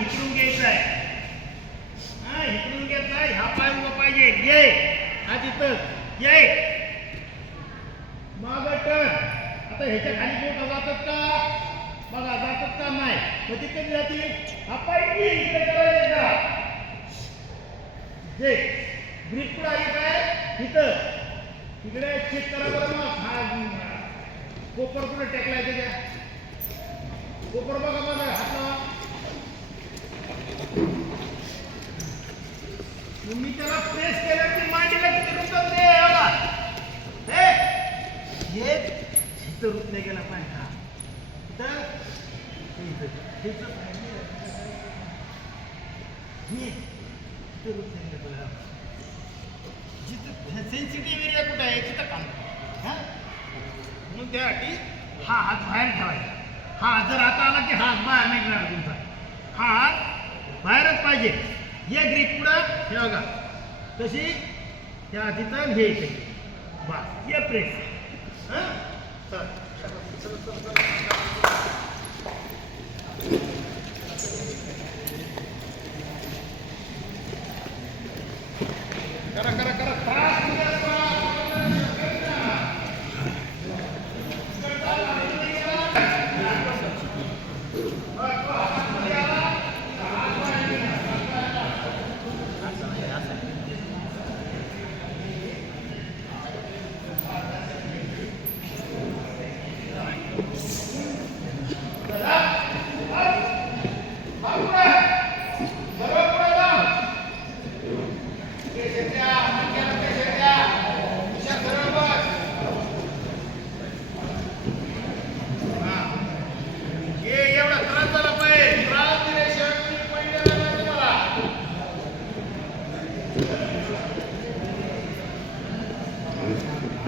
इकडून घ्यायचा आहे हा इकडून घ्यायचा ह्या पाय उभा पाहिजे. ये. हा तिथं. ये. माग टन. आता ह्याच्या खाली बोट जातात का? बघा जातात का नाही? मग ती कधी जातील. हा पाय ये, इकडे करायचा का? जे ग्रीप कुठं आली काय? तिकडे चेक करा बरं मग. हा कोपर टेकलाय त्याच्या? कोपर बघा बघा हात तुम्ही त्याला प्रेस केलं की मांडीला किती रुपये दे बघा. हे हे इथं रूप नाही गेला पाहिजे हा. तर हे इथं इथं जिथं सेन्सिटिव्ह एरिया कुठं आहे तिथं काम करा. म्हणून त्यासाठी हा हात बाहेर ठेवायचा. हा जर आता आला की हात बाहेर नाही तुमचा. हा हात बाहेरच पाहिजे. ये ग्रीप पुढं हे बघा. तशी त्या तिथं हे इथे. बस ये प्रेस. करा करा.